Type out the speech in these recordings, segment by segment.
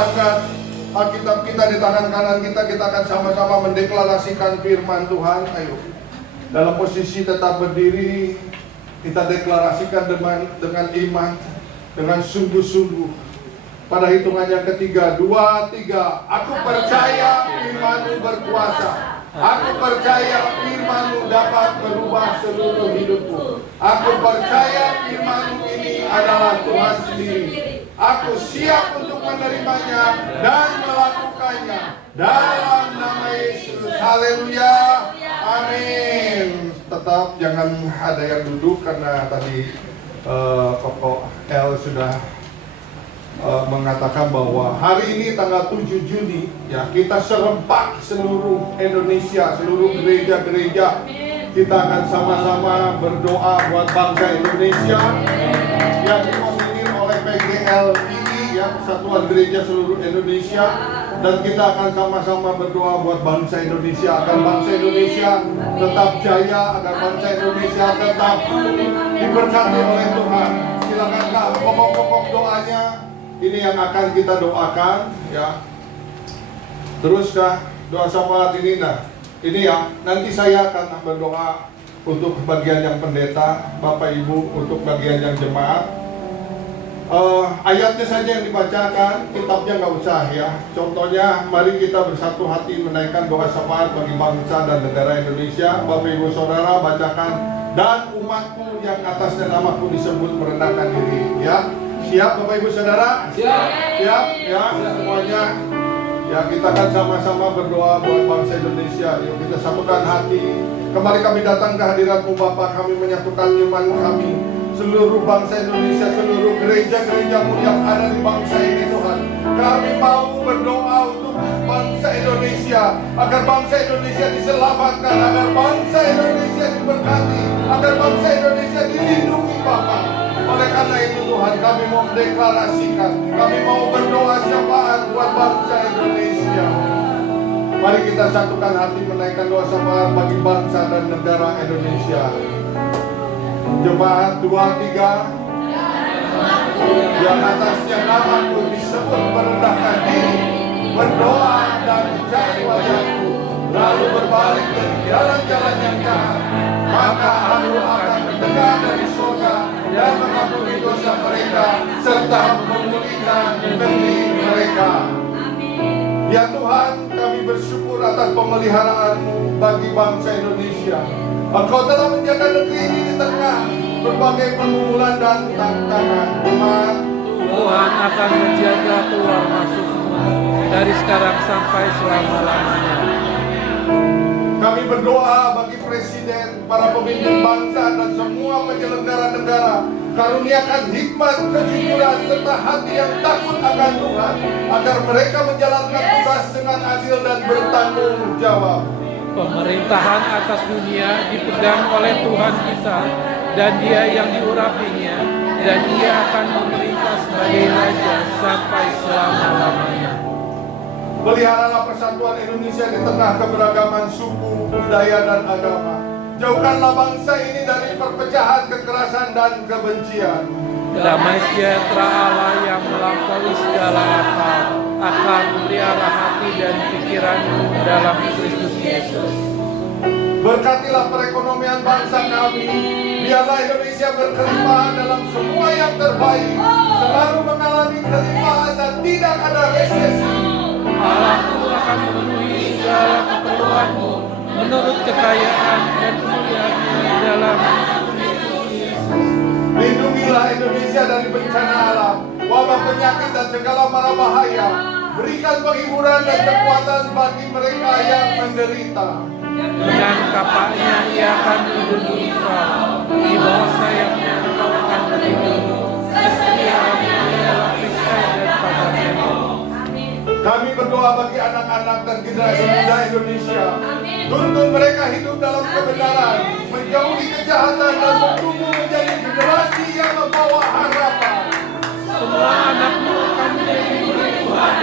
Angkat Alkitab kita di tangan kanan kita, kita akan sama-sama mendeklarasikan firman Tuhan. Ayo, dalam posisi tetap berdiri, kita deklarasikan dengan iman, dengan sungguh-sungguh. Pada hitungan yang ketiga, 2, 3. Aku percaya firman-Mu berkuasa. Aku percaya firman-Mu dapat merubah seluruh hidupku. Aku percaya firman-Mu ini adalah Tuhan sendiri. Aku siap untuk menerimanya dan melakukannya dalam nama Yesus. Haleluya. Amin. Tetap jangan ada yang duduk karena tadi Koko L sudah mengatakan bahwa hari ini tanggal 7 Juni ya, kita serempak seluruh Indonesia, seluruh gereja-gereja. Kita akan sama-sama berdoa buat bangsa Indonesia yang dipimpin oleh PGLII ya, Persatuan Gereja Seluruh Indonesia, dan kita akan sama-sama berdoa buat bangsa Indonesia agar bangsa Indonesia tetap jaya, agar bangsa Indonesia tetap diberkati oleh Tuhan. Silakan Kak, pokok-pokok doanya ini yang akan kita doakan ya. Terus Kak, doa syafaat ini ini ya, nanti saya akan berdoa untuk bagian yang pendeta, Bapak Ibu untuk bagian yang jemaat. Ayatnya saja yang dibacakan, kitabnya nggak usah ya. Contohnya, mari kita bersatu hati menaikkan doa syafaat bagi bangsa dan negara Indonesia. Bapak Ibu Saudara bacakan, dan umatku yang atasnya namaku disebut merendahkan diri ya. Siap Bapak Ibu Saudara? Siap. Siap ya semuanya. Ya, kita akan sama-sama berdoa buat bangsa Indonesia. Yuk kita satukan hati. Kembali kami datang ke hadirat-Mu Bapa, kami menyatukan iman kami. Seluruh bangsa Indonesia, seluruh gereja-gereja-Mu yang ada di bangsa ini Tuhan. Kami mau berdoa untuk bangsa Indonesia, agar bangsa Indonesia diselamatkan, agar bangsa Indonesia diberkati, agar bangsa Indonesia dilindungi Bapa. Oleh karena itu Tuhan, kami mau mendeklarasikan, kami mau berdoa syafaat buat bangsa Indonesia. Mari kita satukan hati menaikkan doa syafaat bagi bangsa dan negara Indonesia. Jemaat 2, 3. Yang atasnya namaku disebut merendahkan diri, berdoa dan mencari wajahku, lalu berbalik dari jalan-jalan yang jahat, maka Aku akan mendengar dari surga dan mengampuni dosa mereka serta memulihkan negeri mereka. Ya Tuhan, kami bersyukur atas pemeliharaanmu bagi bangsa Indonesia. Engkau telah menjaga negeri ini di tengah berbagai pergumulan dan tantangan. Tuhan akan menjaga keluar masukmu dari sekarang sampai selama-lamanya. Kami berdoa bagi presiden, para pemimpin bangsa dan semua penyelenggara negara. Karuniakan hikmat, kejujuran, serta hati yang takut akan Tuhan, agar mereka menjalankan tugas dengan adil dan bertanggung jawab. Pemerintahan atas dunia dipegang oleh Tuhan kita, dan Dia yang diurapinya, dan Ia akan memerintah sebagai Raja sampai selama-lamanya. Peliharalah persatuan Indonesia di tengah keberagaman suku, budaya, dan agama. Jauhkanlah bangsa ini dari perpecahan, kekerasan, dan kebencian. Damai sejahtera Allah yang melampaui segala akal akan memelihara hati dan pikiranmu dalam Kristus Yesus. Berkatilah perekonomian bangsa kami. Biarlah Indonesia berkelimpahan dalam semua yang terbaik, selalu mengalami kelimpahan dan tidak ada resesi. Allahmu akan memenuhi segala keperluanmu menurut kekayaan dan kemuliaan-Nya dalam Kristus Yesus. Lindungilah Indonesia dari bencana alam, wabah penyakit dan segala mara bahaya. Berikan penghiburan dan kekuatan bagi mereka yang menderita. Dengan kapaknya Ia akan melindungi kau, di bawah sayapnya kau akan berlindung. Kesetiaannya adalah perisai dan pagar tembok. Kami berdoa bagi anak-anak dan generasi muda Indonesia. Tuntun mereka hidup dalam kebenaran, menjauhi kejahatan, dan bertumbuh menjadi generasi yang membawa harapan. Semua anakmu akan menjadi murid Tuhan,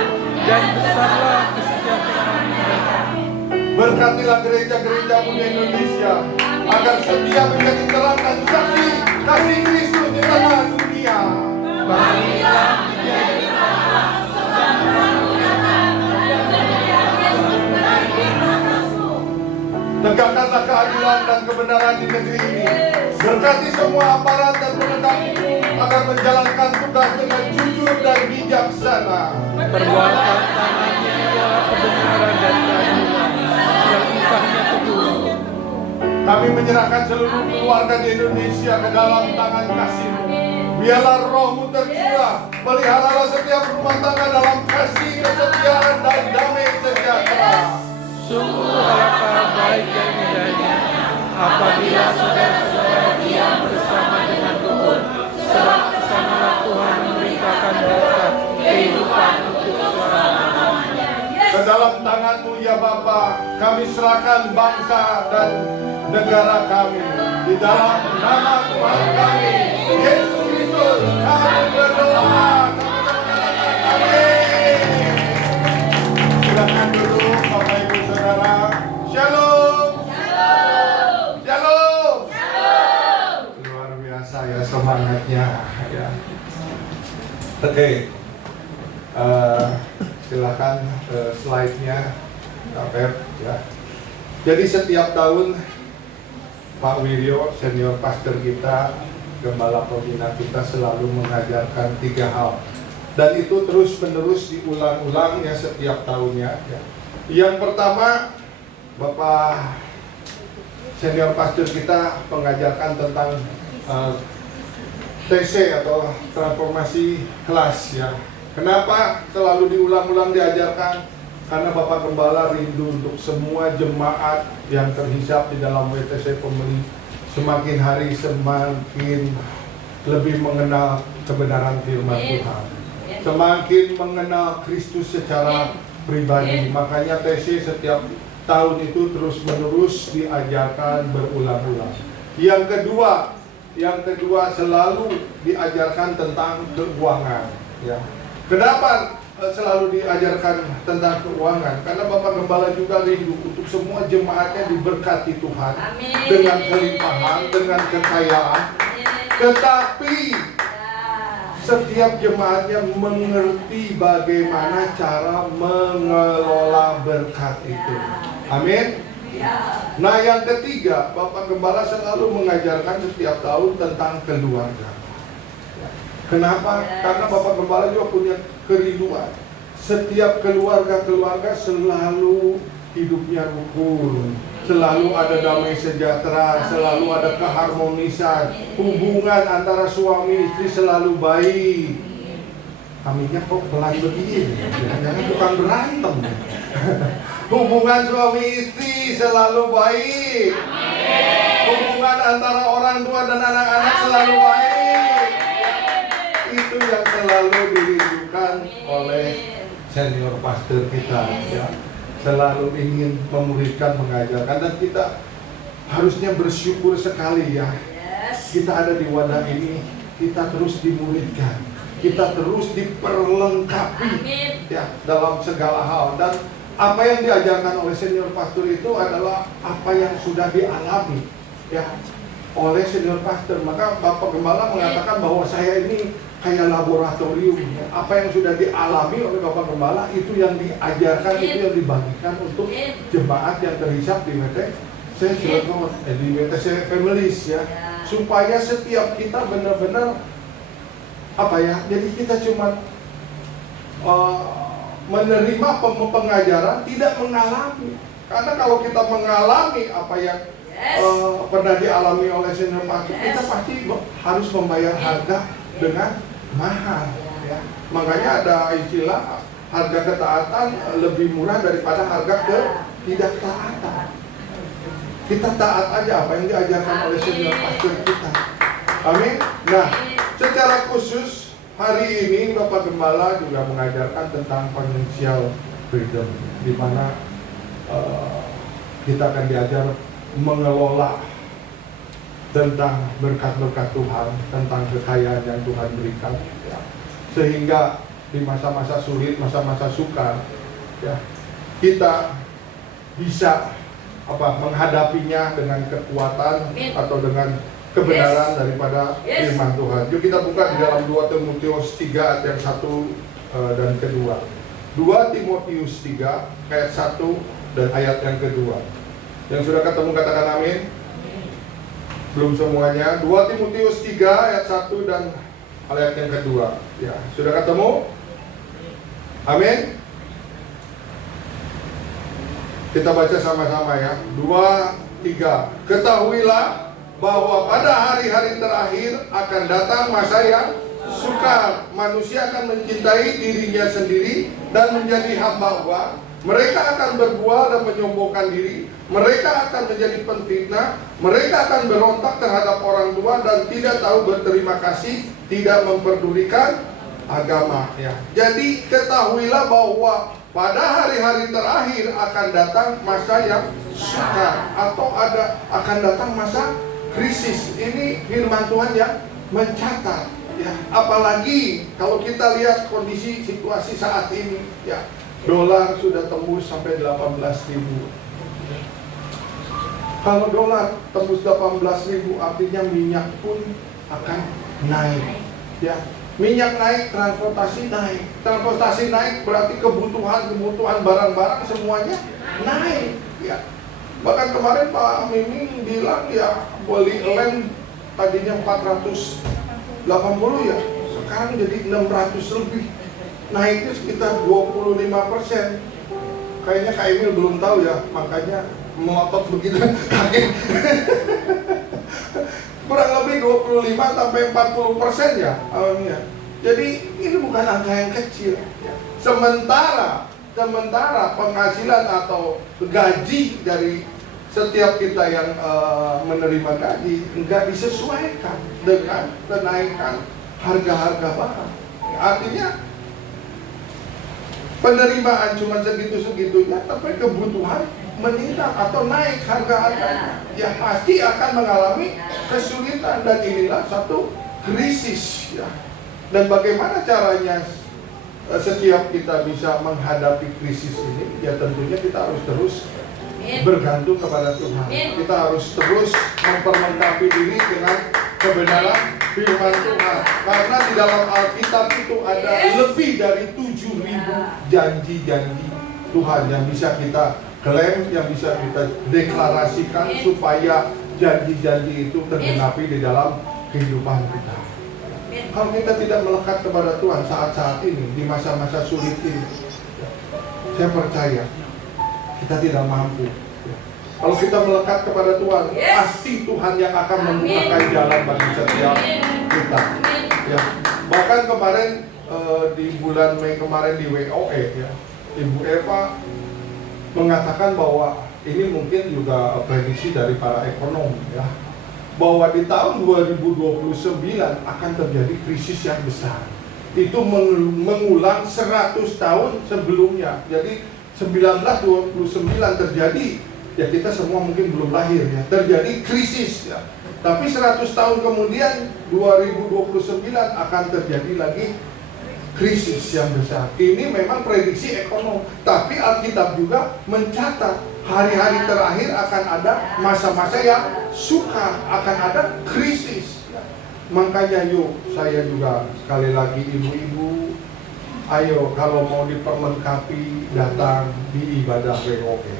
dan besarlah kesejahteraan mereka. Berkatilah gereja-gereja-Mu di Indonesia, agar setia menjadi terang dan saksi kasih Kristus di tengah dunia. Bagilah menjadi Allah keadilan dan kebenaran di negeri ini. Berkati semua aparat dan penegak hukum agar menjalankan tugas dengan jujur dan bijaksana. Perbuatan tangannya ialah kebenaran dan keadilan, yang limpahnya teguh. Kami menyerahkan seluruh keluarga di Indonesia ke dalam tangan kasih-Mu. Biarlah roh-Mu tercurah, peliharalah setiap rumah tangga dalam kasih, kesetiaan, dan damai sejahtera. Sungguh alangkah baik dan indahnya apabila saudara-saudara diam bersama dengan rukun, sebab kesanalah Tuhan memberitakan berkat kehidupan untuk selamanya. Ke dalam tangan-Mu ya Bapa, kami serahkan bangsa dan negara kami. Di dalam nama Tuhan kami, Yesus Kristus, kami berdoa. Amin. Silakan duduk Bapak Ibu Saudara. Shalom. Shalom. Luar biasa ya semangatnya ya. Oke. Silakan slide-nya Kak Pep ya. Jadi setiap tahun Pak Wiryo, senior pastor kita, gembala pembina kita selalu mengajarkan 3 hal. Dan itu terus-menerus diulang-ulang ya setiap tahunnya ya. Yang pertama, Bapak senior pastor kita mengajarkan tentang TC atau transformasi kelas ya. Kenapa selalu diulang-ulang diajarkan? Karena Bapak Gembala rindu untuk semua jemaat yang terhisap di dalam WTC Pembeli semakin hari semakin lebih mengenal kebenaran firman Tuhan, semakin mengenal Kristus secara pribadi. Makanya TC setiap tahun itu terus-menerus diajarkan berulang-ulang. Yang kedua selalu diajarkan tentang keuangan ya. Kenapa selalu diajarkan tentang keuangan? Karena Bapak Gembala juga rindu untuk semua jemaatnya diberkati Tuhan. Amin. Dengan kelimpahan, dengan kekayaan. Tetapi setiap jemaatnya mengerti bagaimana cara mengelola berkat itu. Amin. Nah yang ketiga, Bapak Gembala selalu mengajarkan setiap tahun tentang keluarga. Kenapa? Karena Bapak Gembala juga punya kerinduan. Setiap keluarga selalu hidupnya rukun, selalu ada damai sejahtera, selalu ada keharmonisan, hubungan antara suami istri selalu baik. Aminnya kok pelan begini? Jangan bukan berantem. Hubungan suami istri selalu baik. Hubungan antara orang tua dan anak-anak selalu baik. Itu yang selalu dirindukan oleh senior pastor kita ya. Selalu ingin memuridkan, mengajarkan, dan kita harusnya bersyukur sekali ya. Kita ada di wadah ini, kita terus dimuridkan, kita terus diperlengkapi ya dalam segala hal. Dan apa yang diajarkan oleh senior pastor itu adalah apa yang sudah dialami ya oleh senior pastor. Maka Bapak Gembala mengatakan bahwa saya ini kayak laboratorium ya. Apa yang sudah dialami oleh Bapak Gembala itu yang diajarkan, itu yang dibagikan untuk jemaat yang terhisap di WTC Cilegon, di WTC Families ya. Supaya setiap kita benar-benar apa ya, jadi kita cuma menerima pengajaran, tidak mengalami. Karena kalau kita mengalami apa yang pernah dialami oleh senior pastor, kita pasti harus membayar harga dengan mahal ya. Makanya ada istilah harga ketaatan lebih murah daripada harga ketidaktaatan. Kita taat aja apa yang diajarkan oleh senior pastor kita. Amin. Nah, secara khusus hari ini Bapak Gembala juga mengajarkan tentang financial freedom, di mana kita akan diajar mengelola tentang berkat-berkat Tuhan, tentang kekayaan yang Tuhan berikan ya. Sehingga di masa-masa sulit, masa-masa sukar ya, kita bisa menghadapinya dengan kekuatan atau dengan kebenaran daripada firman Tuhan. Yuk kita buka di dalam 2 Timotius 3 ayat 1 dan kedua. 2 Timotius 3 ayat 1 dan ayat yang kedua. Yang sudah ketemu katakan amin. Belum semuanya. 2 Timotius 3 ayat 1 dan ayat yang kedua. Ya, sudah ketemu? Amin. Kita baca sama-sama ya. 2, 3. Ketahuilah bahwa pada hari-hari terakhir akan datang masa yang sukar. Manusia akan mencintai dirinya sendiri dan menjadi hamba uang. Mereka akan berbual dan menyombongkan diri. Mereka akan menjadi penfitnah. Mereka akan berontak terhadap orang tua dan tidak tahu berterima kasih, tidak memperdulikan agama. Ya. Jadi ketahuilah bahwa pada hari-hari terakhir akan datang masa yang sukar atau akan datang masa krisis. Ini firman Tuhan yang mencatat. Ya, apalagi kalau kita lihat kondisi situasi saat ini, ya, dolar sudah tembus sampai 18.000. Kalau dolar tembus 18.000 artinya minyak pun akan naik. Ya, minyak naik, transportasi naik. Transportasi naik berarti kebutuhan barang-barang semuanya naik. Ya. Bahkan kemarin Pak Miming bilang ya beli lem tadinya 480 ya, sekarang jadi 600 lebih. Naiknya sekitar 25%. Kayaknya Kak Emil belum tahu ya, makanya melotot begitu kaget. Kurang lebih 25 sampai 40% ya awalnya. Jadi ini bukan angka yang kecil ya. Sementara penghasilan atau gaji dari setiap kita yang menerima gaji enggak disesuaikan dengan kenaikan harga-harga barang. Artinya penerimaan cuma segitu-segitunya, tapi kebutuhan meningkat atau naik harga-harganya. Ya pasti akan mengalami kesulitan dan inilah satu krisis ya. Dan bagaimana caranya setiap kita bisa menghadapi krisis ini? Ya tentunya kita harus terus bergantung kepada Tuhan. Kita harus terus memperlengkapi diri dengan kebenaran firman Tuhan. Karena di dalam Alkitab itu ada lebih dari 7.000 janji-janji Tuhan yang bisa kita klaim, yang bisa kita deklarasikan supaya janji-janji itu tergenapi di dalam kehidupan kita. Kalau kita tidak melekat kepada Tuhan saat-saat ini, di masa-masa sulit ini, saya percaya kita tidak mampu. Kalau kita melekat kepada Tuhan, pasti Tuhan yang akan membukakan jalan bagi setiap kita. Ya. Bahkan kemarin di bulan Mei kemarin di WOE, ya, Ibu Eva mengatakan bahwa ini mungkin juga prediksi dari para ekonom, ya, bahwa di tahun 2029 akan terjadi krisis yang besar. Itu mengulang 100 tahun sebelumnya. Jadi 1929 terjadi, ya kita semua mungkin belum lahir ya, terjadi krisis ya. Tapi 100 tahun kemudian 2029 akan terjadi lagi krisis yang besar. Ini memang prediksi ekonom, tapi Alkitab juga mencatat hari-hari terakhir akan ada masa-masa yang sukar, akan ada krisis. Makanya yuk, saya juga sekali lagi ibu-ibu, ayo kalau mau diperlengkapi datang di ibadah WOE.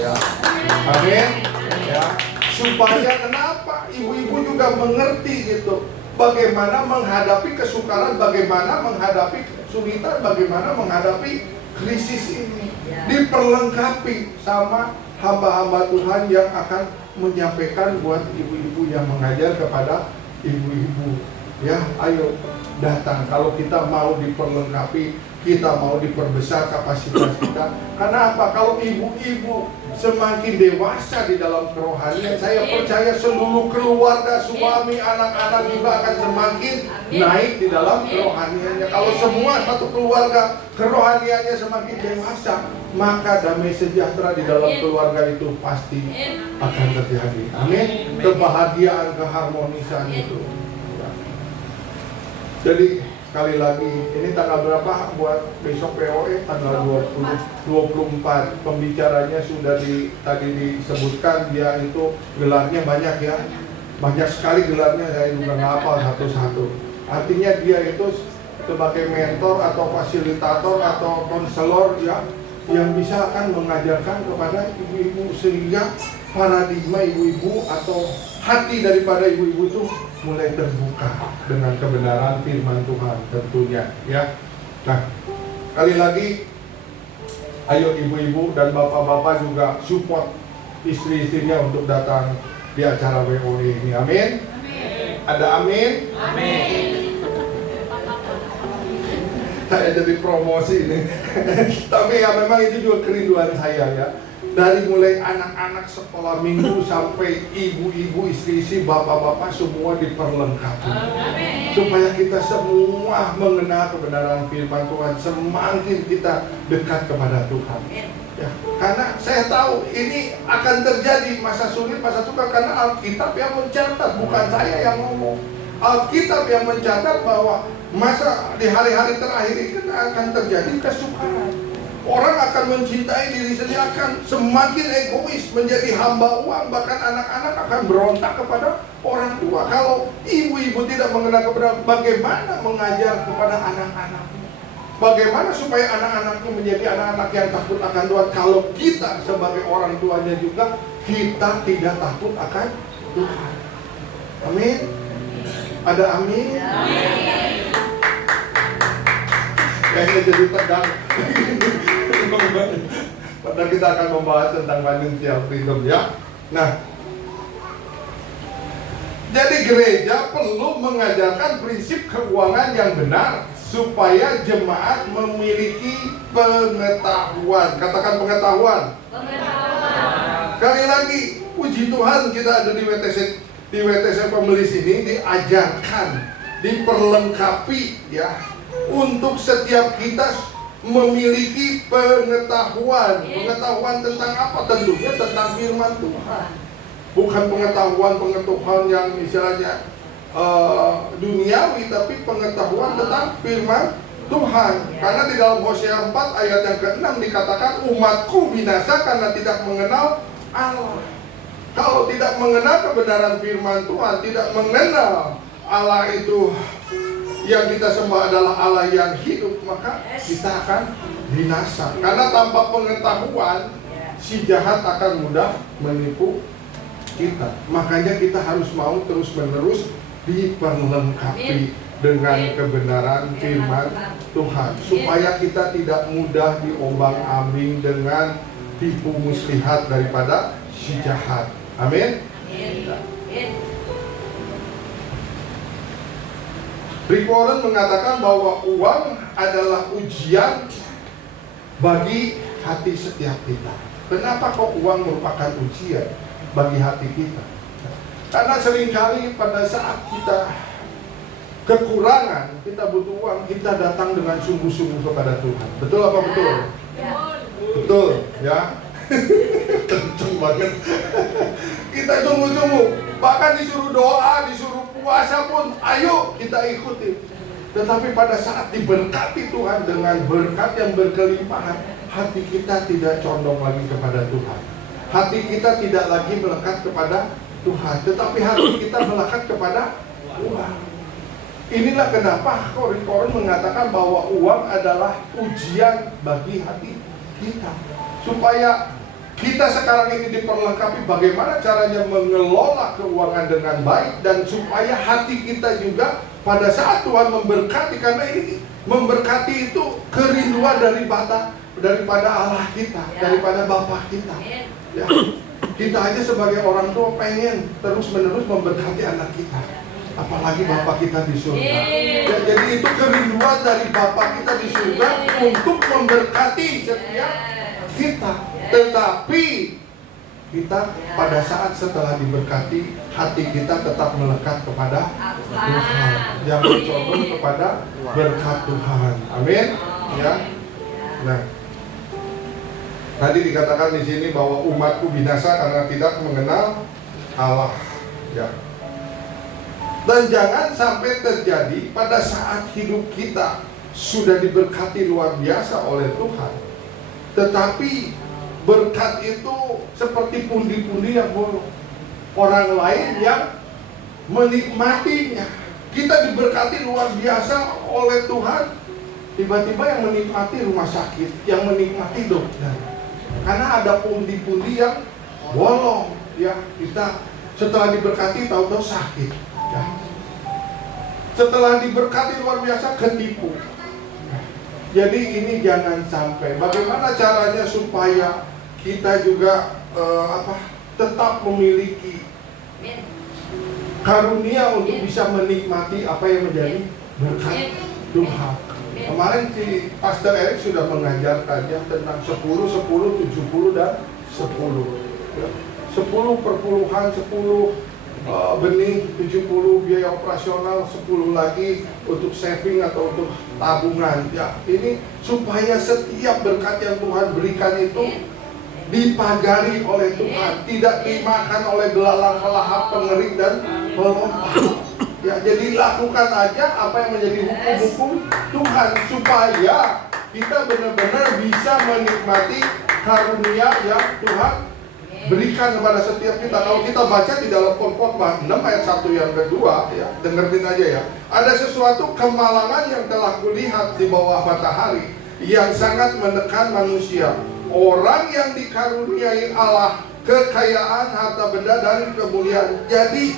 Ya. Amin. Ya. Supaya kenapa ibu-ibu juga mengerti gitu, bagaimana menghadapi kesukaran, bagaimana menghadapi kesulitan, bagaimana menghadapi krisis ini. Diperlengkapi sama hamba-hamba Tuhan yang akan menyampaikan buat ibu-ibu yang mengajar kepada ibu-ibu. Ya, ayo datang. Kalau kita mau diperlengkapi, kita mau diperbesar kapasitas kita. Karena apa? Kalau ibu-ibu semakin dewasa di dalam kerohanian, saya percaya seluruh keluarga, suami, anak-anak juga akan semakin naik di dalam kerohaniannya. Kalau semua satu keluarga kerohaniannya semakin dewasa, maka damai sejahtera di dalam keluarga itu pasti akan terjadi. Amin. Kebahagiaan, keharmonisan itu. Jadi sekali lagi, ini tanggal berapa buat besok POE? Tanggal 24. Pembicaranya sudah tadi disebutkan, dia itu gelarnya banyak ya. Banyak sekali gelarnya, saya juga nggak hafal satu-satu. Artinya dia itu sebagai mentor atau fasilitator atau konselor ya, yang bisa akan mengajarkan kepada ibu-ibu, sehingga paradigma ibu-ibu atau hati daripada ibu-ibu itu mulai terbuka dengan kebenaran firman Tuhan tentunya, ya. Nah, sekali lagi, ayo ibu-ibu dan bapak-bapak juga support istri-istrinya untuk datang di acara WOE ini. Amin. Ada amin? Amin. Saya jadi promosi ini. Tapi ya memang itu juga kerinduan saya, ya. Dari mulai anak-anak sekolah minggu sampai ibu-ibu, istri-istri, bapak-bapak semua diperlengkapi. Supaya kita semua mengenal kebenaran firman Tuhan, semakin kita dekat kepada Tuhan. Ya, karena saya tahu ini akan terjadi masa sulit, masa sukar, karena Alkitab yang mencatat, bukan saya yang ngomong. Alkitab yang mencatat bahwa masa di hari-hari terakhir ini akan terjadi kesukaran. Orang akan mencintai diri sendiri, akan semakin egois, menjadi hamba uang. Bahkan anak-anak akan berontak kepada orang tua. Kalau ibu-ibu tidak mengenal kebenaran, bagaimana mengajar kepada anak-anaknya? Bagaimana supaya anak-anaknya menjadi anak-anak yang takut akan Tuhan? Kalau kita sebagai orang tuanya juga, kita tidak takut akan Tuhan. Amin. Ada amin? Kayaknya jadi tegang. Padahal kita akan membahas tentang financial freedom, ya. Nah, jadi gereja perlu mengajarkan prinsip keuangan yang benar supaya jemaat memiliki pengetahuan. Katakan pengetahuan. Sekali lagi, puji Tuhan kita ada di WTC Pembelis ini diajarkan, diperlengkapi, ya, untuk setiap kita memiliki pengetahuan. Pengetahuan tentang apa? Tentunya tentang firman Tuhan. Bukan pengetahuan yang misalnya duniawi, tapi pengetahuan tentang firman Tuhan. Karena di dalam Hosea 4 ayat yang ke-6 dikatakan, umatku binasa karena tidak mengenal Allah. Kalau tidak mengenal kebenaran firman Tuhan, tidak mengenal Allah itu yang kita sembah adalah Allah yang hidup, maka kita akan binasa. Karena tanpa pengetahuan, si jahat akan mudah menipu kita. Makanya kita harus mau terus-menerus diperlengkapi dengan kebenaran firman Tuhan, supaya kita tidak mudah diombang-ambing dengan tipu muslihat daripada si jahat. Amin. Rick Warren mengatakan bahwa uang adalah ujian bagi hati setiap kita. Kenapa kok uang merupakan ujian bagi hati kita? Karena seringkali pada saat kita kekurangan, kita butuh uang, kita datang dengan sungguh-sungguh kepada Tuhan. Betul apa betul? Betul, ya. Kenceng banget. Kita sungguh-sungguh, bahkan disuruh doa, disuruh puasa pun, ayo kita ikuti. Tetapi pada saat diberkati Tuhan dengan berkat yang berkelimpahan, hati kita tidak condong lagi kepada Tuhan. Hati kita tidak lagi melekat kepada Tuhan, tetapi hati kita melekat kepada uang. Inilah kenapa Korintus mengatakan bahwa uang adalah ujian bagi hati kita. Supaya kita sekarang ini diperlengkapi bagaimana caranya mengelola keuangan dengan baik, dan supaya hati kita juga pada saat Tuhan memberkati, karena ini memberkati itu kerinduan daripada Allah kita, daripada Bapa kita. Ya. Kita aja sebagai orang tua pengen terus-menerus memberkati anak kita, apalagi Bapa kita di surga. Ya, jadi itu kerinduan dari Bapa kita di surga untuk memberkati setiap kita. Tetapi kita pada saat setelah diberkati, hati kita tetap melekat kepada Tuhan, jangan condong kepada berkat Tuhan. Amin. Ya. Nah, tadi dikatakan di sini bahwa umatku binasa karena tidak mengenal Allah. Ya. Dan jangan sampai terjadi pada saat hidup kita sudah diberkati luar biasa oleh Tuhan, tetapi berkat itu seperti pundi-pundi yang bolong. Orang lain yang menikmatinya. Kita diberkati luar biasa oleh Tuhan, tiba-tiba yang menikmati rumah sakit, yang menikmati dokter. Karena ada pundi-pundi yang bolong, ya. Kita setelah diberkati tahu-tahu sakit, ya. Setelah diberkati luar biasa ketipu. Jadi ini jangan sampai. Bagaimana caranya supaya kita juga tetap memiliki karunia untuk bisa menikmati apa yang menjadi berkat Tuhan. Kemarin si Pastor Eric sudah mengajarkannya tentang 10, 10, 70 dan 10. 10 perpuluhan, 10 benih, 70 biaya operasional, 10 lagi untuk saving atau untuk tabungan. Ya, ini supaya setiap berkat yang Tuhan berikan itu dipagari oleh Tuhan, tidak dimakan oleh belalang, pelahap, pengering dan pelompat. Ya, jadi lakukan aja apa yang menjadi hukum-hukum Tuhan supaya kita benar-benar bisa menikmati karunia yang Tuhan berikan kepada setiap kita. Kalau kita baca di dalam Khotbah 6 ayat 1 yang kedua, ya, dengerin aja ya. Ada sesuatu kemalangan yang telah kulihat di bawah matahari yang sangat menekan manusia. Orang yang dikaruniai Allah kekayaan, harta benda, dan kemuliaan. Jadi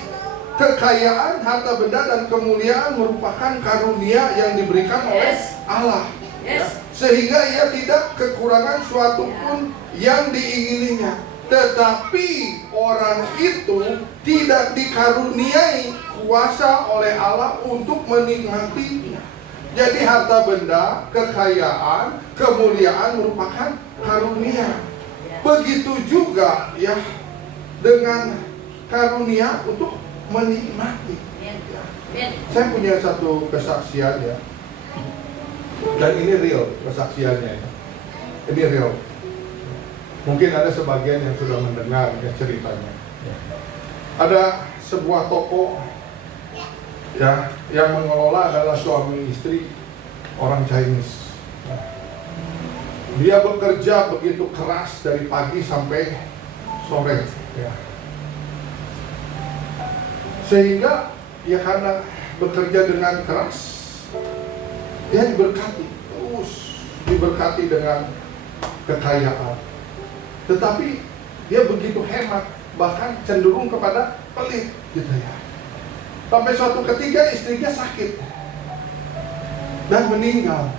kekayaan, harta benda, dan kemuliaan merupakan karunia yang diberikan oleh Allah, ya. Sehingga ia tidak kekurangan suatu pun yang diingininya. Tetapi orang itu tidak dikaruniai kuasa oleh Allah untuk menikmatinya. Jadi harta benda, kekayaan, kemuliaan merupakan karunia. Begitu juga ya dengan karunia untuk menikmati. Ya. Saya punya satu kesaksian ya. Dan ini real kesaksiannya ya. Ini real. Mungkin ada sebagian yang sudah mendengar ya, ceritanya. Ada sebuah toko ya, yang mengelola adalah suami istri orang Chinese. Dia bekerja begitu keras dari pagi sampai sore, ya. Sehingga ya karena bekerja dengan keras, dia diberkati, terus diberkati dengan kekayaan. Tetapi dia begitu hemat, bahkan cenderung kepada pelit, gitu ya. Sampai suatu ketika istrinya sakit dan meninggal.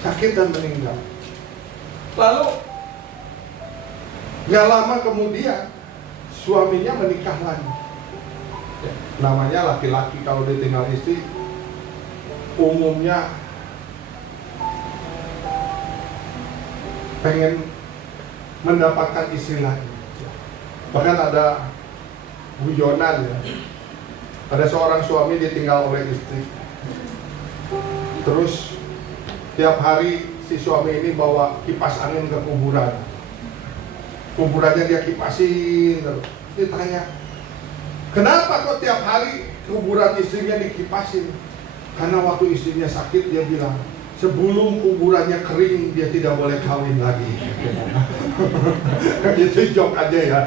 Sakit dan meninggal. Lalu gak lama kemudian suaminya menikah lagi. Namanya laki-laki kalau ditinggal istri umumnya pengen mendapatkan istri lagi. Bahkan ada guyonan ya. Ada seorang suami ditinggal oleh istri. Terus tiap hari si suami ini bawa kipas angin ke kuburan. Kuburannya dia kipasin terus. Dia tanya, kenapa kok tiap hari kuburan istrinya dikipasin? Karena waktu istrinya sakit dia bilang, sebelum kuburannya kering dia tidak boleh kawin lagi. Itu joke aja ya.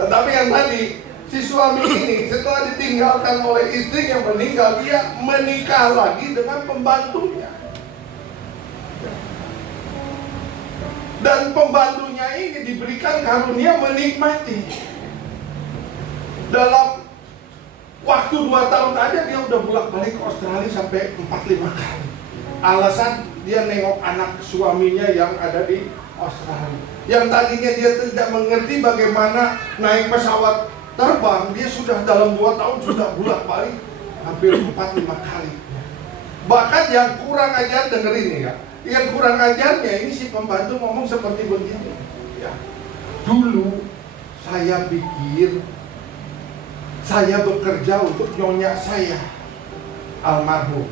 Tetapi yang tadi si suami ini setelah ditinggalkan oleh istri yang meninggal, dia menikah lagi dengan pembantunya. Dan pembantunya ini diberikan karunia menikmati. Dalam waktu 2 tahun aja dia udah bolak-balik ke Australia sampai 4-5 kali. Alasan dia nengok anak suaminya yang ada di Australia. Yang tadinya dia tidak mengerti bagaimana naik pesawat terbang, dia sudah dalam 2 tahun sudah bolak-balik hampir 4-5 kali. Bahkan yang kurang ajar, dengerin ya, yang kurang ajarnya ini si pembantu ngomong seperti begini ya. Dulu saya pikir saya bekerja untuk nyonya saya almarhum.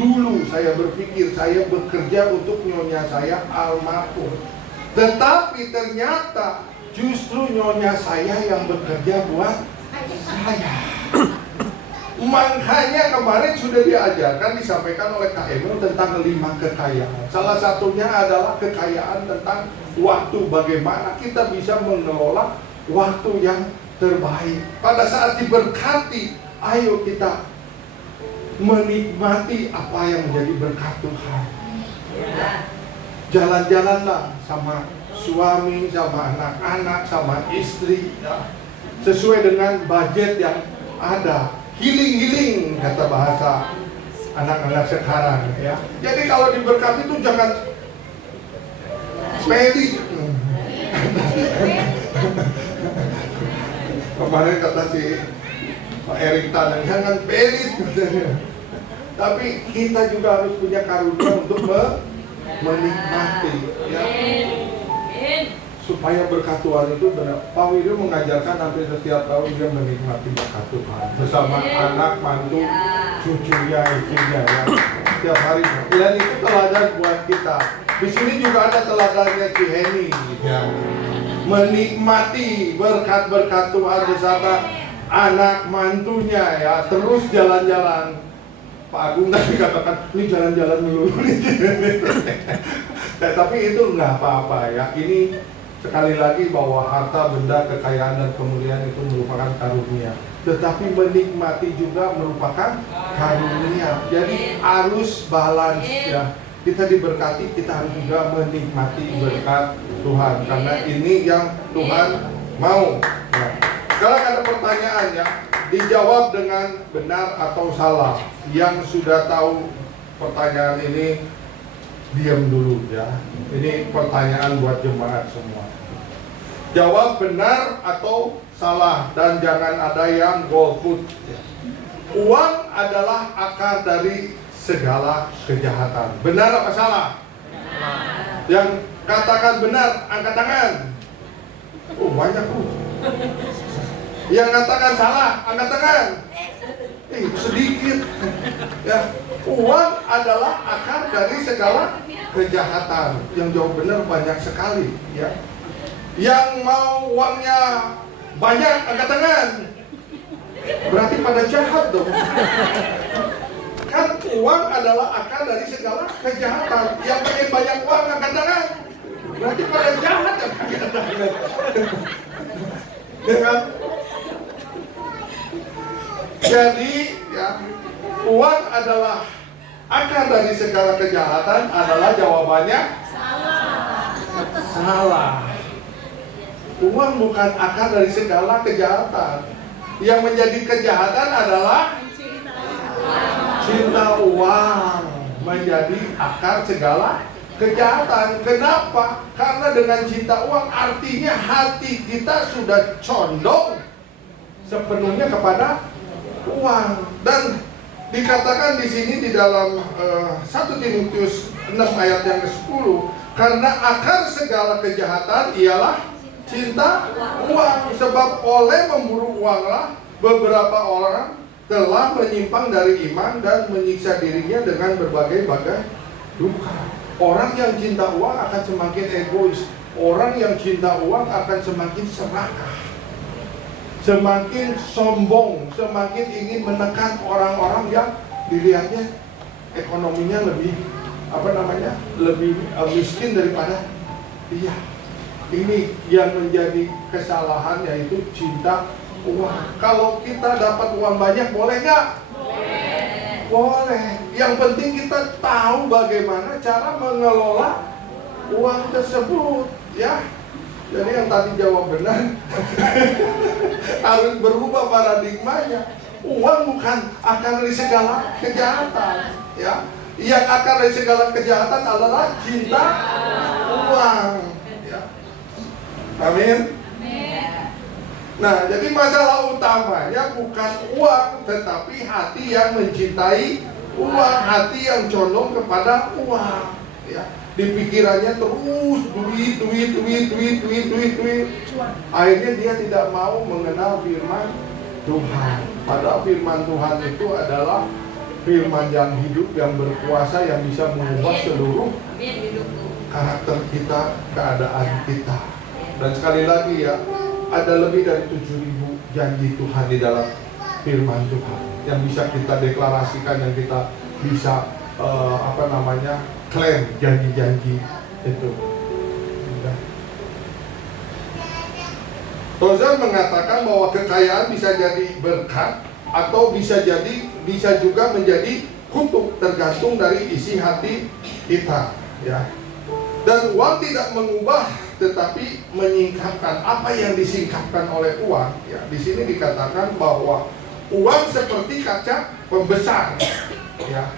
Dulu saya berpikir saya bekerja untuk nyonya saya almarhum. Tetapi ternyata justru nyonya saya yang bekerja buat saya. Makanya kemarin sudah diajarkan, disampaikan oleh Kak Emil tentang 5 kekayaan. Salah satunya adalah kekayaan tentang waktu. Bagaimana kita bisa mengelola waktu yang terbaik. Pada saat diberkati, ayo kita menikmati apa yang menjadi berkat Tuhan. Jalan-jalanlah sama suami, sama anak-anak, sama istri, ya, sesuai dengan budget yang ada. Healing kata bahasa anak-anak sekarang, ya. Jadi kalau diberkati itu jangan pelit. Kemarin kata si Pak Erik Tanang, jangan pelit. Tapi kita juga harus punya karunia untuk menikmati, ya, supaya berkat Tuhan itu benar. Pak Widu mengajarkan hampir setiap tahun dia menikmati berkat Tuhan bersama anak, mantu, cucunya, istrinya, ya, setiap hari. Dan itu teladan buat kita. Di sini juga ada teladannya Ci Heni, ya, menikmati berkat-berkat Tuhan bersama anak mantunya, ya, terus jalan-jalan. Pak Agung tadi katakan, ini jalan-jalan dulu. Tapi itu nggak apa-apa, ya. Ini sekali lagi bahwa harta, benda, kekayaan, dan kemuliaan itu merupakan karunia. Tetapi menikmati juga merupakan karunia. Jadi harus balance, ya. Kita diberkati, kita harus juga menikmati berkat Tuhan. Karena ini yang Tuhan mau. Nah, sekarang ada pertanyaan, ya. Dijawab dengan benar atau salah. Yang sudah tahu pertanyaan ini diam dulu, ya. Ini pertanyaan buat jemaat semua. Jawab benar atau salah, dan jangan ada yang golput, ya. Uang adalah akar dari segala kejahatan. Benar apa salah? Benar. Yang katakan benar angkat tangan. Oh, banyak tuh. Yang katakan salah angkat tangan. Sedikit, ya. Uang adalah akar dari segala kejahatan. Yang jawab benar banyak sekali, ya. Yang mau uangnya banyak angkat tangan. Berarti pada jahat dong. Kan uang adalah akar dari segala kejahatan. Yang pengen banyak uang angkat tangan. Berarti pada jahat yang angkat tangan. Ya kan? Jadi, ya, uang adalah akar dari segala kejahatan adalah jawabannya salah. Uang bukan akar dari segala kejahatan. Yang menjadi kejahatan adalah cinta uang menjadi akar segala kejahatan. Kenapa? Karena dengan cinta uang artinya hati kita sudah condong sepenuhnya kepada uang. Dan dikatakan di sini di dalam 1 Timotius 6 ayat yang ke-10, karena akar segala kejahatan ialah cinta uang, sebab oleh memburu uanglah beberapa orang telah menyimpang dari iman dan menyiksa dirinya dengan berbagai-bagai duka. Orang yang cinta uang akan semakin egois. Orang yang cinta uang akan semakin serakah, semakin sombong, semakin ingin menekan orang-orang yang dilihatnya ekonominya lebih lebih miskin daripada dia. Ini yang menjadi kesalahan, yaitu cinta uang. Kalau kita dapat uang banyak, boleh nggak? Boleh. Yang penting kita tahu bagaimana cara mengelola uang tersebut, ya. Jadi yang tadi jawab benar harus berubah paradigmanya. Uang bukan akar dari segala kejahatan, ya. Yang akar dari segala kejahatan adalah cinta uang. Amin. Nah, jadi masalah utamanya bukan uang, tetapi hati yang mencintai uang, hati yang condong kepada uang, ya. Di pikirannya terus duit. Akhirnya dia tidak mau mengenal firman Tuhan. Padahal firman Tuhan itu adalah firman yang hidup, yang berkuasa, yang bisa mengubah seluruh karakter kita, keadaan kita. Dan sekali lagi, ya, ada lebih dari 7.000 janji Tuhan di dalam firman Tuhan yang bisa kita deklarasikan, yang kita bisa klaim janji-janji itu. Tozer mengatakan bahwa kekayaan bisa jadi berkat atau bisa juga menjadi kutuk, tergantung dari isi hati kita, ya. Dan uang tidak mengubah, tetapi menyingkapkan. Apa yang disingkapkan oleh uang, ya, di sini dikatakan bahwa uang seperti kaca pembesar, ya,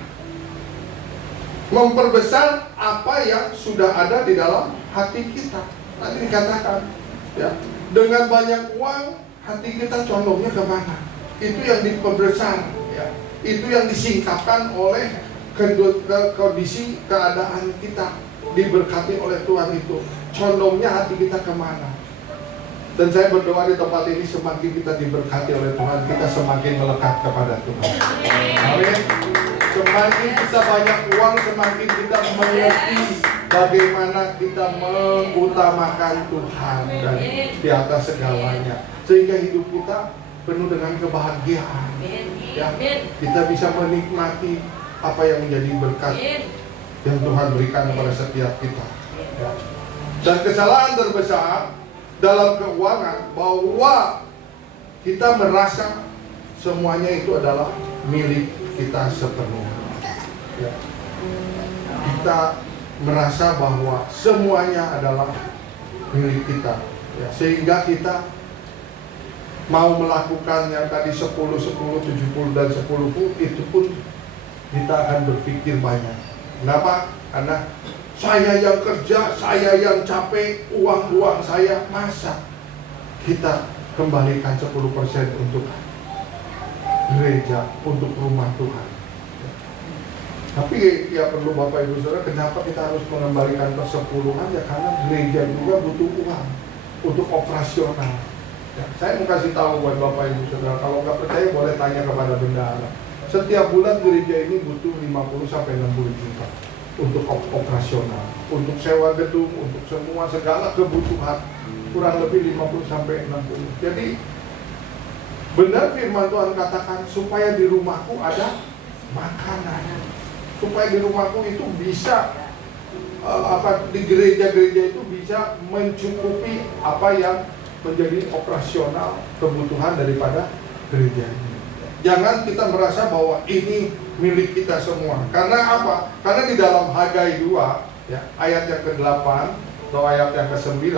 memperbesar apa yang sudah ada di dalam hati kita. Nanti dikatakan, ya, dengan banyak uang hati kita condongnya kemana? Itu yang diperbesar, ya. Itu yang disingkapkan oleh kondisi keadaan kita, diberkati oleh Tuhan itu. Condongnya hati kita kemana? Dan saya berdoa di tempat ini, semakin kita diberkati oleh Tuhan, kita semakin melekat kepada Tuhan. Amin. Semakin kita banyak uang, semakin kita mengerti bagaimana kita mengutamakan Tuhan dan di atas segalanya, sehingga hidup kita penuh dengan kebahagiaan, ya. Kita bisa menikmati apa yang menjadi berkat yang Tuhan berikan kepada setiap kita, ya. Dan kesalahan terbesar dalam keuangan bahwa kita merasa semuanya itu adalah milik kita sepenuhnya, ya. Kita merasa bahwa semuanya adalah milik kita, ya. Sehingga kita mau melakukan yang tadi 10, 10, 70 dan 10, itu pun kita akan berpikir banyak. Kenapa? Karena saya yang kerja, saya yang capek, uang saya, masa kita kembalikan 10% untuk gereja, untuk rumah Tuhan. Tapi ya perlu Bapak Ibu Saudara, kenapa kita harus mengembalikan persepuluhan? Ya karena gereja juga butuh uang untuk operasional. Ya, saya mau kasih tahu buat Bapak Ibu Saudara, kalau nggak percaya boleh tanya kepada bendahara. Setiap bulan gereja ini butuh 50-60 juta untuk operasional, untuk sewa gedung, untuk semua segala kebutuhan, kurang lebih 50-60. Jadi benar firman Tuhan katakan, supaya di rumahku ada makanan, supaya di rumahku itu bisa di gereja-gereja itu bisa mencukupi apa yang menjadi operasional kebutuhan daripada gereja ini. Jangan kita merasa bahwa ini milik kita semua. Karena apa? Karena di dalam Hagai 2, ya, ayat yang ke-8 atau ayat yang ke-9,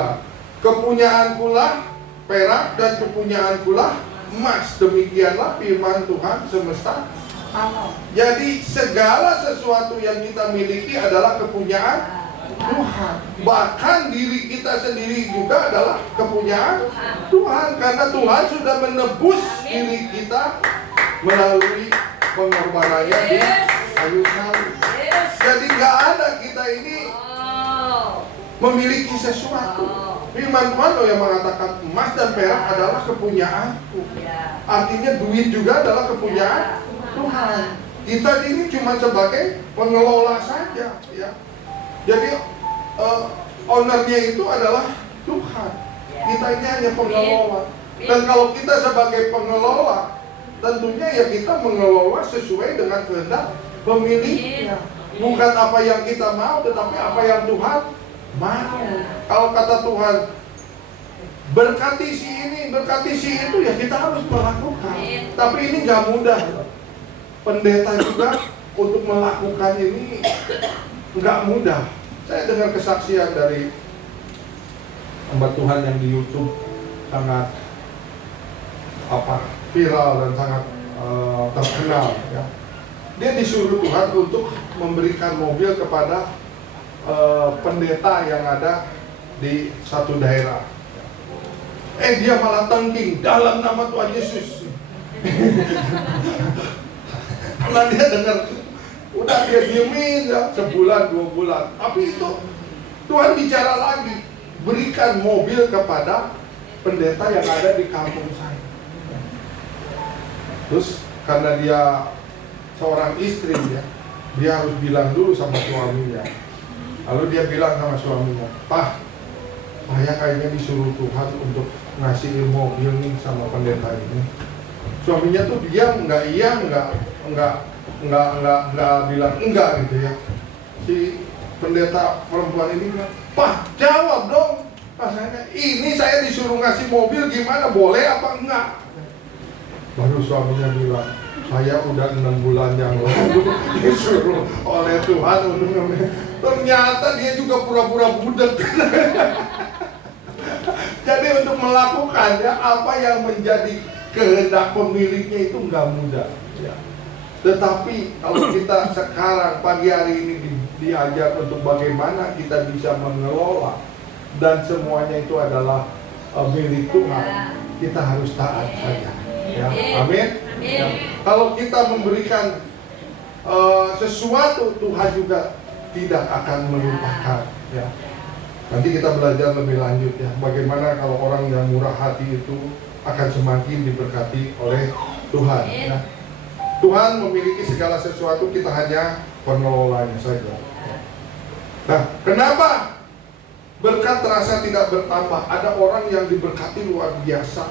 kepunyaankulah perak dan kepunyaankulah emas. Demikianlah firman Tuhan semesta alam. Jadi segala sesuatu yang kita miliki adalah kepunyaan Tuhan. Bahkan diri kita sendiri juga adalah kepunyaan Tuhan. Karena Tuhan sudah menebus diri kita melalui pengorbanannya di kayu salib. Jadi gak ada kita ini memiliki sesuatu. Firman Tuhan loh yang mengatakan emas dan perak adalah kepunyaanku. Artinya duit juga adalah kepunyaan Tuhan. Kita ini cuma sebagai pengelola saja, ya. Jadi ownernya itu adalah Tuhan. Kita ini hanya pengelola. Dan kalau kita sebagai pengelola, tentunya ya kita mengelola sesuai dengan kehendak pemiliknya. Bukan apa yang kita mau, tetapi apa yang Tuhan mau. Kalau kata Tuhan, berkati si ini, berkati si itu, ya kita harus melakukan. Tapi ini gak mudah. Pendeta juga untuk melakukan ini gak mudah. Saya dengar kesaksian dari hamba Tuhan yang di YouTube sangat viral dan sangat terkenal, ya. Dia disuruh Tuhan untuk memberikan mobil kepada pendeta yang ada di satu daerah. Dia malah tengking dalam nama Tuhan Yesus. Karena dia dengar, udah dia diemin ya, sebulan 2 bulan. Tapi itu Tuhan bicara lagi, berikan mobil kepada pendeta yang ada di kampung saya. Terus karena dia seorang istri, ya, dia harus bilang dulu sama suaminya. Lalu dia bilang sama suaminya, Pak, saya kayaknya disuruh Tuhan untuk ngasihin mobil nih sama pendeta ini. Suaminya tuh diam, nggak iya, nggak bilang enggak gitu ya. Si pendeta perempuan ini bilang, Pak, jawab dong. Rasanya ini saya disuruh ngasih mobil, gimana, boleh apa enggak? Baru suaminya bilang, saya udah 6 bulan yang lalu disuruh oleh Tuhan untuk ngambil. Ternyata dia juga pura-pura budak. Jadi untuk melakukan ya apa yang menjadi kehendak pemiliknya itu nggak mudah. Ya. Tetapi kalau kita sekarang pagi hari ini diajar untuk bagaimana kita bisa mengelola dan semuanya itu adalah milik Tuhan, kita harus taat saja. Ya, amin. Ya. Kalau kita memberikan sesuatu, Tuhan juga tidak akan melupakan. Ya. Nanti kita belajar lebih lanjut ya, bagaimana kalau orang yang murah hati itu akan semakin diberkati oleh Tuhan. Ya. Tuhan memiliki segala sesuatu, kita hanya pengelolanya saja. Nah, kenapa berkat terasa tidak bertambah? Ada orang yang diberkati luar biasa.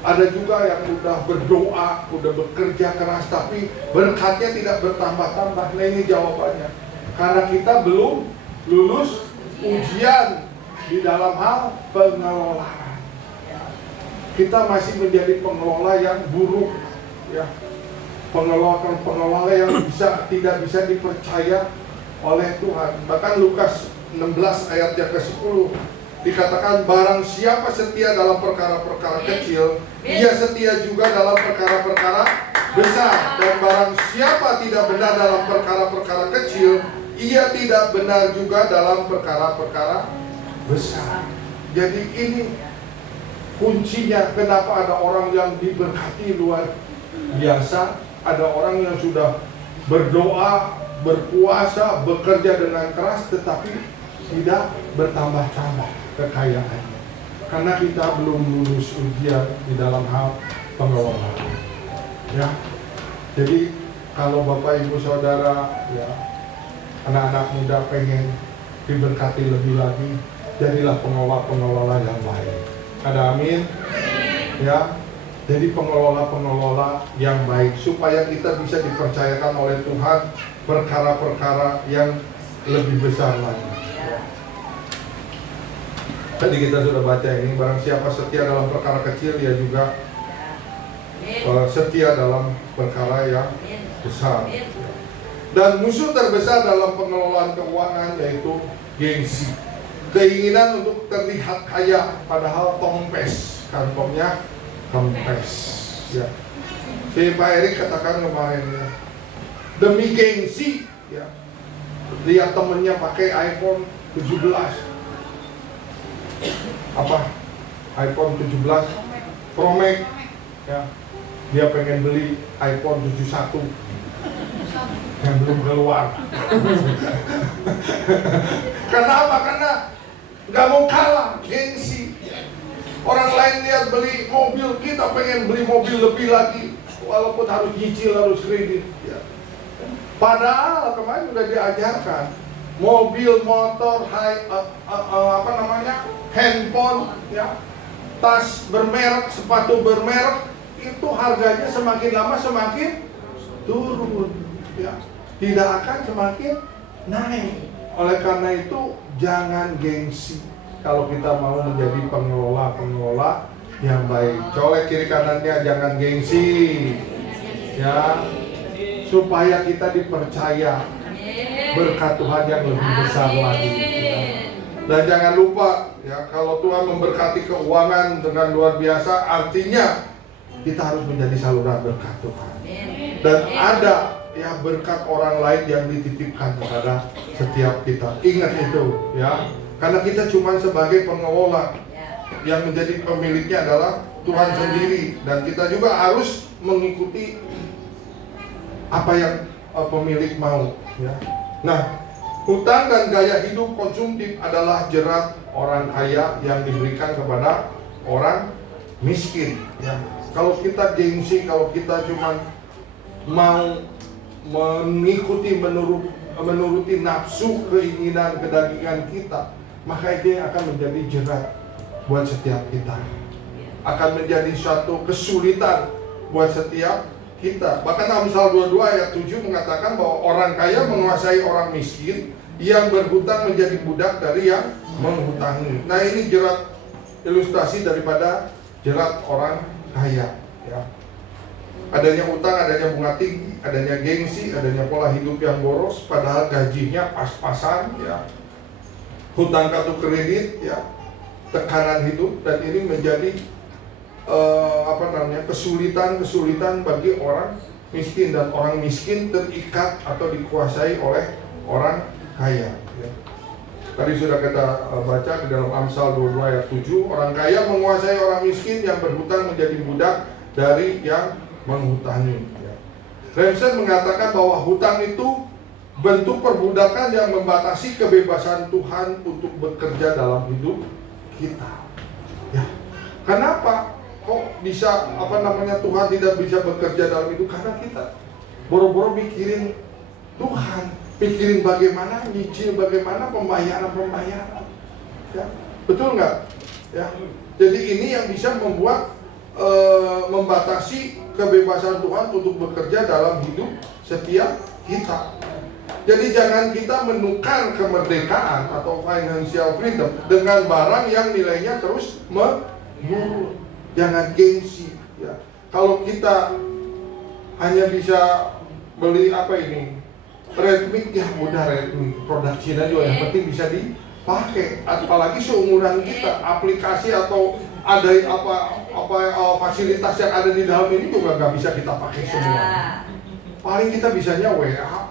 Ada juga yang udah berdoa, udah bekerja keras, tapi berkatnya tidak bertambah-tambah. Nah, ini jawabannya. Karena kita belum lulus ujian di dalam hal pengelolaan. Kita masih menjadi pengelola yang buruk, ya. Pengelola yang tidak bisa dipercaya oleh Tuhan. Bahkan Lukas 16 ayat yang ke-10 dikatakan, barang siapa setia dalam perkara-perkara kecil, ia setia juga dalam perkara-perkara besar. Dan barang siapa tidak benar dalam perkara-perkara kecil, ia tidak benar juga dalam perkara-perkara besar. Jadi ini kuncinya kenapa ada orang yang diberkati luar biasa, ada orang yang sudah berdoa, berpuasa, bekerja dengan keras, tetapi tidak bertambah-tambah kekayaannya. Karena kita belum lulus ujian di dalam hal pengelolaan. Ya, jadi kalau Bapak Ibu Saudara, ya, anak-anak muda pengen diberkati lebih lagi, jadilah pengelola-pengelola yang baik. Ada amin? Ya. Jadi pengelola-pengelola yang baik, supaya kita bisa dipercayakan oleh Tuhan perkara-perkara yang lebih besar lagi. Tadi kita sudah baca ini, barang siapa setia dalam perkara kecil, dia juga setia dalam perkara yang besar. Dan musuh terbesar dalam pengelolaan keuangan yaitu gengsi. Keinginan untuk terlihat kaya, padahal tompes, kantongnya kempes. Ya. Si Pak Erik katakan kemarin ya, demi gengsi, ya, lihat temennya pakai iPhone 17. Apa? iPhone 17 Pro Max, ya. Dia pengen beli iPhone 71 yang belum keluar. Kenapa? Karena nggak mau kalah, gengsi. Orang lain lihat beli mobil, kita pengen beli mobil lebih lagi, walaupun harus nyicil, harus kredit. Ya. Padahal kemarin sudah diajarkan, mobil, motor, handphone, ya, tas bermerek, sepatu bermerek, itu harganya semakin lama semakin turun, ya, tidak akan semakin naik. Oleh karena itu jangan gengsi kalau kita mau menjadi pengelola-pengelola yang baik. Colek kiri kanannya, jangan gengsi, ya, supaya kita dipercaya berkat Tuhan yang lebih besar lagi, ya. Dan jangan lupa ya, kalau Tuhan memberkati keuangan dengan luar biasa, artinya kita harus menjadi saluran berkat Tuhan. Dan ada ya berkat orang lain yang dititipkan kepada setiap kita. Ingat itu ya. Karena kita cuma sebagai pengelola, yang menjadi pemiliknya adalah Tuhan sendiri. Dan kita juga harus mengikuti apa yang pemilik mau, ya. Nah, hutang dan gaya hidup konsumtif adalah jerat orang kaya yang diberikan kepada orang miskin, ya. Kalau kita gengsi, kalau kita cuma mau mengikuti, menuruti nafsu, keinginan, kedagingan kita, maka itu akan menjadi jerat buat setiap kita, akan menjadi suatu kesulitan buat setiap kita. Bahkan Amsal 22 ayat 7 mengatakan bahwa orang kaya menguasai orang miskin, yang berhutang menjadi budak dari yang menghutangi. Nah, ini jerat, ilustrasi daripada jerat orang kaya, ya. Adanya utang, adanya bunga tinggi, adanya gengsi, adanya pola hidup yang boros, padahal gajinya pas-pasan, ya. Hutang kartu kredit, ya. Tekanan hidup, dan ini menjadi kesulitan bagi orang miskin, dan orang miskin terikat atau dikuasai oleh orang kaya, ya. Tadi sudah kita baca di dalam Amsal 22 ayat 7, orang kaya menguasai orang miskin, yang berhutang menjadi budak dari yang menghutangi, ya. Remsen mengatakan bahwa hutang itu bentuk perbudakan yang membatasi kebebasan Tuhan untuk bekerja dalam hidup kita, ya. Kenapa kok bisa Tuhan tidak bisa bekerja dalam hidup? Karena kita boro-boro mikirin Tuhan, pikirin bagaimana nyicil, bagaimana pembayaran, ya. Betul nggak? Ya. Jadi ini yang bisa membuat membatasi kebebasan Tuhan untuk bekerja dalam hidup setiap kita. Jadi jangan kita menukar kemerdekaan atau financial freedom dengan barang yang nilainya terus menurun. Jangan gengsi, ya. Kalau kita hanya bisa beli Redmi, ya udah Redmi, produk Cina juga, yang penting bisa dipakai. Apalagi seumuran kita, aplikasi atau ada fasilitas yang ada di dalam ini juga nggak bisa kita pakai semua. Paling kita bisanya WA.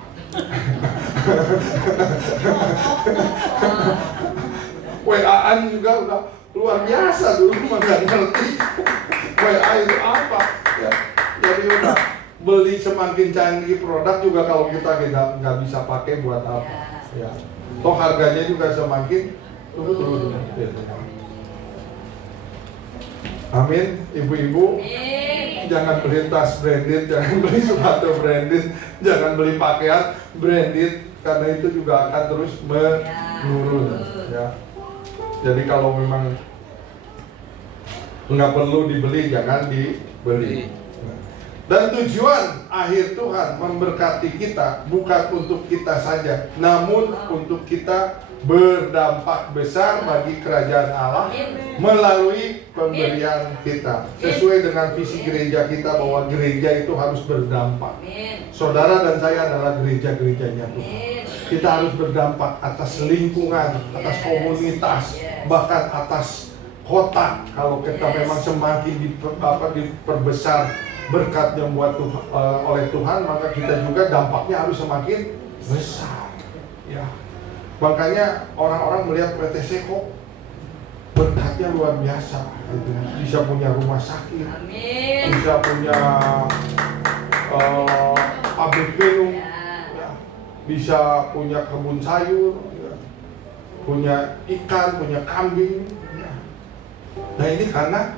WA-an juga udah luar biasa, dulu mah nggak ngerti WA itu apa, ya. Jadi udah beli semakin canggih produk juga kalau kita nggak bisa pakai buat apa, ya. Toh harganya juga semakin turun. Amin, ibu-ibu. Jangan beli tas branded, jangan beli sepatu branded, jangan beli pakaian branded, karena itu juga akan terus menurun, ya. Jadi kalau memang nggak perlu dibeli, jangan dibeli. Dan tujuan akhir Tuhan memberkati kita bukan untuk kita saja, namun untuk kita berdampak besar bagi kerajaan Allah melalui pemberian kita. Sesuai dengan visi gereja kita bahwa gereja itu harus berdampak. Saudara dan saya adalah gereja-gerejanya Tuhan. Kita harus berdampak atas lingkungan, atas komunitas, bahkan atas kota. Kalau kita memang semakin diperbesar berkat yang buat oleh Tuhan, maka kita juga dampaknya harus semakin besar, ya. Makanya orang-orang melihat PTC kok berkatnya luar biasa, gitu. Bisa punya rumah sakit, bisa punya pabrik minum, ya. Bisa punya kebun sayur, ya. Punya ikan, punya kambing, ya. Nah ini karena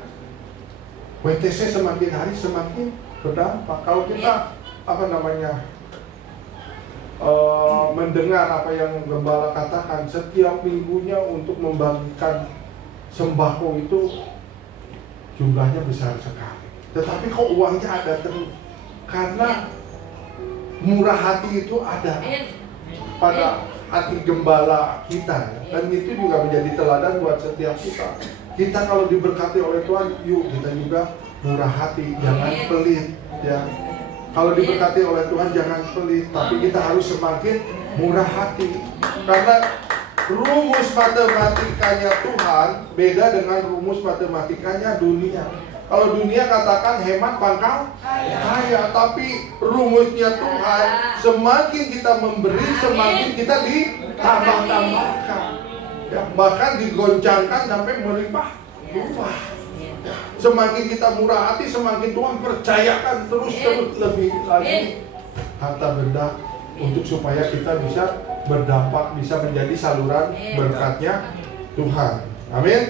WTC semakin hari semakin berdampak. Kalau kita mendengar apa yang gembala katakan, setiap minggunya untuk membagikan sembako itu jumlahnya besar sekali. Tetapi kok uangnya ada terus? Karena murah hati itu ada pada hati gembala kita, ya. Dan itu juga menjadi teladan buat setiap kita. Kita kalau diberkati oleh Tuhan, yuk kita juga murah hati, jangan pelit, ya. Kalau diberkati oleh Tuhan jangan pelit, tapi kita harus semakin murah hati. Karena rumus matematikanya Tuhan beda dengan rumus matematikanya dunia. Kalau dunia katakan hemat pangkal kaya, tapi rumusnya Tuhan semakin kita memberi, semakin kita ditambah-tambahkan, ya, bahkan digoncangkan sampai melimpah ruah. Semakin kita murah hati, semakin Tuhan percayakan terus lebih lagi harta benda untuk supaya kita bisa berdampak, bisa menjadi saluran berkatnya Tuhan. Amin.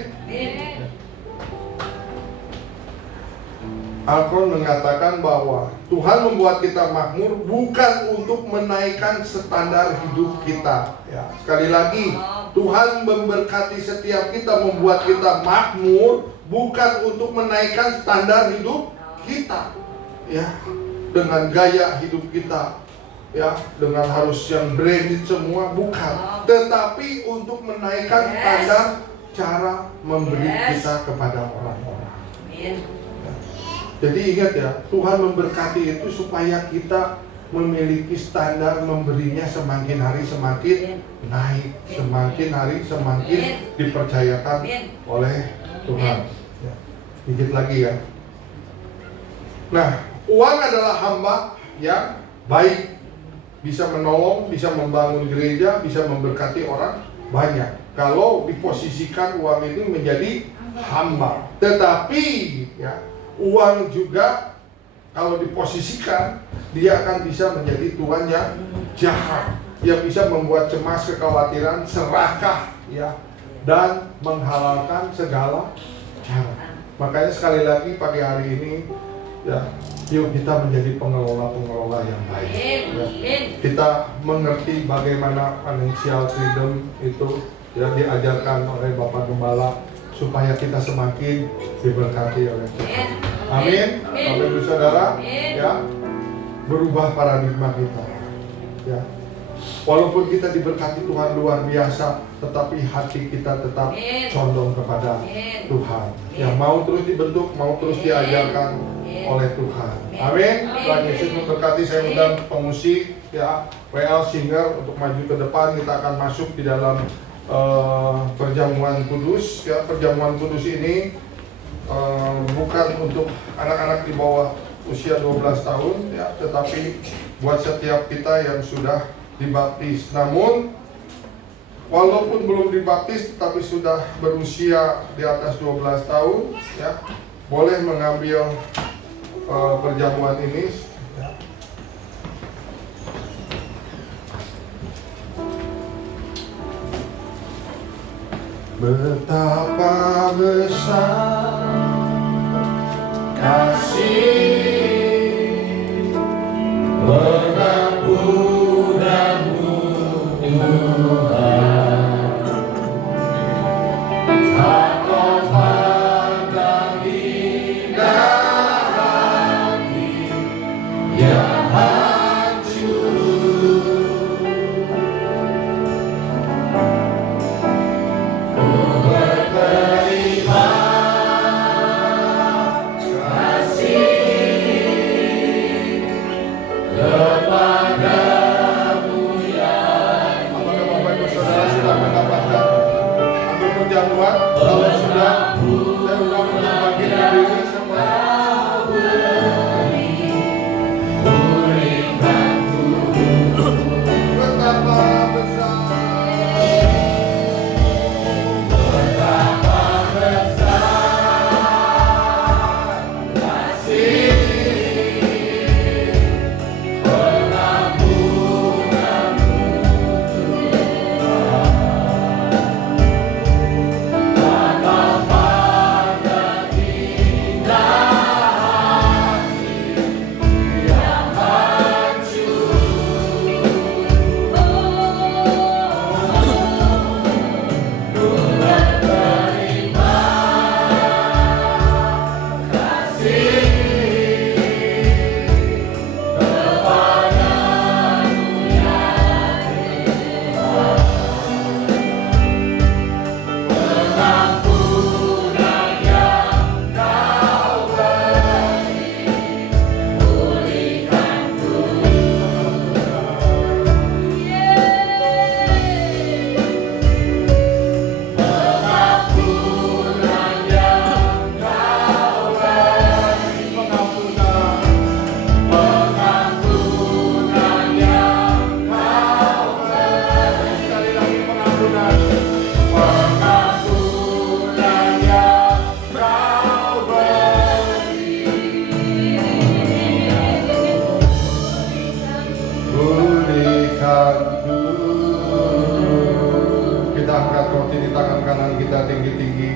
Al-Quran mengatakan bahwa Tuhan membuat kita makmur bukan untuk menaikkan standar hidup kita, ya. Sekali lagi, Tuhan memberkati setiap kita, membuat kita makmur bukan untuk menaikkan standar hidup kita, ya, dengan gaya hidup kita, ya, dengan harus yang branded semua, bukan, tetapi untuk menaikkan standar cara memberi kita kepada orang-orang. Jadi ingat ya, Tuhan memberkati itu supaya kita memiliki standar memberinya semakin hari semakin naik, semakin hari semakin dipercayakan oleh Tuhan. Ya, dikit lagi ya. Nah, uang adalah hamba yang baik, bisa menolong, bisa membangun gereja, bisa memberkati orang banyak. Kalau diposisikan uang ini menjadi hamba. Tetapi ya, uang juga kalau diposisikan, dia akan bisa menjadi tuan yang jahat, yang bisa membuat cemas, kekhawatiran, serakah ya, dan menghalalkan segala cara. Makanya sekali lagi pagi hari ini ya, yuk kita menjadi pengelola-pengelola yang baik ya. Kita mengerti bagaimana financial freedom itu ya, diajarkan oleh Bapak Gembala supaya kita semakin diberkati oleh Tuhan. Amin. Bapak Ibu Saudara, ya, berubah paradigma kita. Ya. Walaupun kita diberkati Tuhan luar biasa, tetapi hati kita tetap condong kepada Tuhan. Yang mau terus dibentuk, mau terus diajarkan oleh Tuhan. Amin. Tuhan Yesus memberkati. Saya undang pemusik ya, WL Singer untuk maju ke depan. Kita akan masuk di dalam perjamuan kudus ya. Perjamuan kudus ini bukan untuk anak-anak di bawah usia 12 tahun ya, tetapi buat setiap kita yang sudah dibaptis. Namun walaupun belum dibaptis tetapi sudah berusia di atas 12 tahun ya, boleh mengambil perjamuan ini ya. Betapa besar kasih pengampunanmu Tuhan, tak kau pandang indah hati yang hancur. Kalau sudah, saya sudah berbagi diri semua. Betapa besar, betapa besar kasih pengampunanmu Tuhan. Kita angkat roti di tangan kanan kita tinggi-tinggi.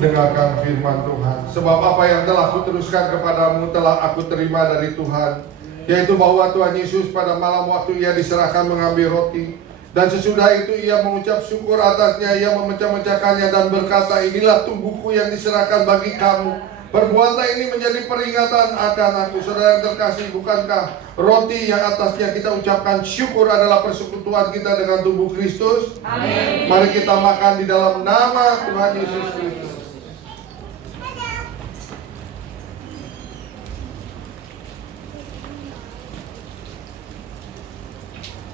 Dengarkan firman Tuhan. Sebab apa yang telah kuteruskan kepadamu telah aku terima dari Tuhan, yaitu bahwa Tuhan Yesus pada malam waktu ia diserahkan mengambil roti, dan sesudah itu ia mengucap syukur atasnya, ia memecah-mecahkannya dan berkata, inilah tubuhku yang diserahkan bagi kamu. Perbuatan ini menjadi peringatan akan aku. Saudara yang terkasih, bukankah roti yang atasnya kita ucapkan syukur adalah persekutuan kita dengan tubuh Kristus? Amin. Mari kita makan di dalam nama Tuhan Yesus Kristus.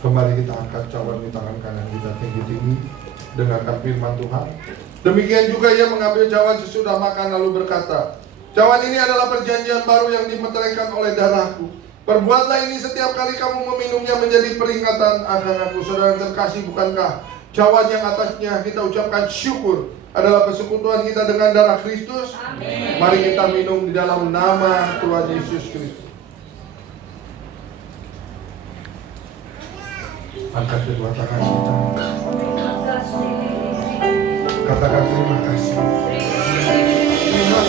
Kembali kita angkat cawan di tangan kanan kita tinggi-tinggi, dengarkan firman Tuhan. Demikian juga ia mengambil cawan sesudah makan lalu berkata, cawan ini adalah perjanjian baru yang dimeteraikan oleh darahku. Perbuatlah ini setiap kali kamu meminumnya menjadi peringatan akan aku. Saudara terkasih, bukankah cawan yang atasnya kita ucapkan syukur adalah persekutuan kita dengan darah Kristus? Amin. Mari kita minum di dalam nama Tuhan Yesus Kristus. Angkat kedua tangan kita. Katakan terima kasih. Terima